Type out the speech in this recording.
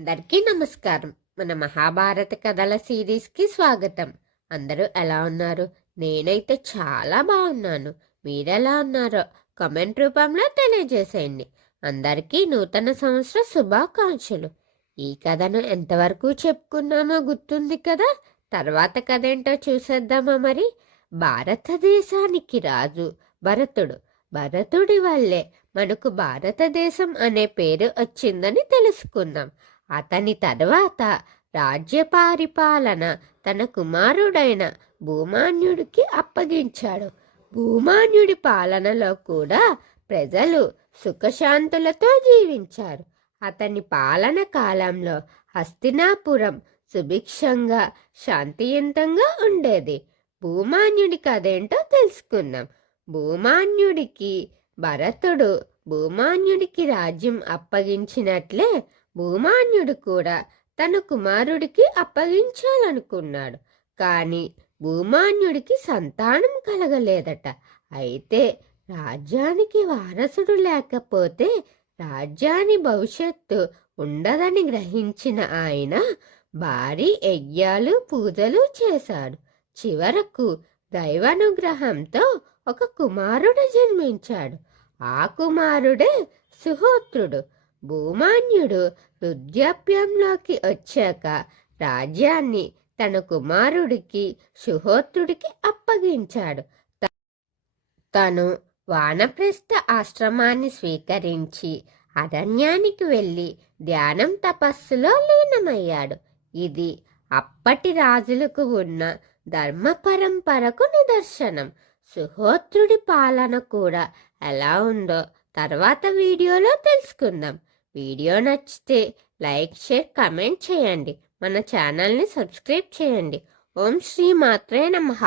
అందరికీ నమస్కారం. మన మహాభారత కథల సిరీస్కి స్వాగతం. అందరూ ఎలా ఉన్నారు? నేనైతే చాలా బాగున్నాను. మీరెలా ఉన్నారో కమెంట్ రూపంలో తెలియజేసేయండి. అందరికీ నూతన సంవత్సర శుభాకాంక్షలు. ఈ కథను ఎంతవరకు చెప్పుకున్నామో గుర్తుంది కదా? తర్వాత కథ ఏంటో చూసేద్దామా మరి? భారతదేశానికి రాజు భరతుడు. భరతుడి వల్లే మనకు భారతదేశం అనే పేరు వచ్చిందని తెలుసుకుందాం. అతని తర్వాత రాజ్య పరిపాలన తన కుమారుడైన భూమాన్యుడికి అప్పగించాడు. భూమాన్యుడి పాలనలో కూడా ప్రజలు సుఖశాంతులతో జీవించారు. అతని పాలన కాలంలో హస్తినాపురం సుభిక్షంగా శాంతియుతంగా ఉండేది. భూమాన్యుడి కథేంటో తెలుసుకుందాం. భూమాన్యుడికి భరతుడు భూమాన్యుడికి రాజ్యం అప్పగించినట్లే భూమాన్యుడు కూడా తన కుమారుడికి అప్పగించాలనుకున్నాడు. కానీ భూమాన్యుడికి సంతానం కలగలేదట. అయితే రాజ్యానికి వారసుడు లేకపోతే రాజ్యాని భవిష్యత్తు ఉండదని గ్రహించిన ఆయన భారీ యజ్ఞాలు పూజలు చేశాడు. చివరకు దైవానుగ్రహంతో ఒక కుమారుడు జన్మించాడు. ఆ కుమారుడే సుహోత్రుడు. భూమాన్యుడు వృద్ధాప్యంలోకి వచ్చాక రాజ్యాన్ని తన కుమారుడికి సుహోత్రుడికి అప్పగించాడు. తను వానప్రస్థ ఆశ్రమాన్ని స్వీకరించి అరణ్యానికి వెళ్ళి ధ్యానం తపస్సులో లీనమయ్యాడు. ఇది అప్పటి రాజులకు ఉన్న ధర్మ పరంపరకు నిదర్శనం. సుహోత్రుడి పాలన కూడా ఎలా ఉందో తర్వాత వీడియోలో తెలుసుకుందాం. వీడియో నచ్చితే లైక్ షేర్ కమెంట్ చేయండి. మన ఛానల్ని సబ్స్క్రైబ్ చేయండి. ఓం శ్రీ మాత్రే నమః.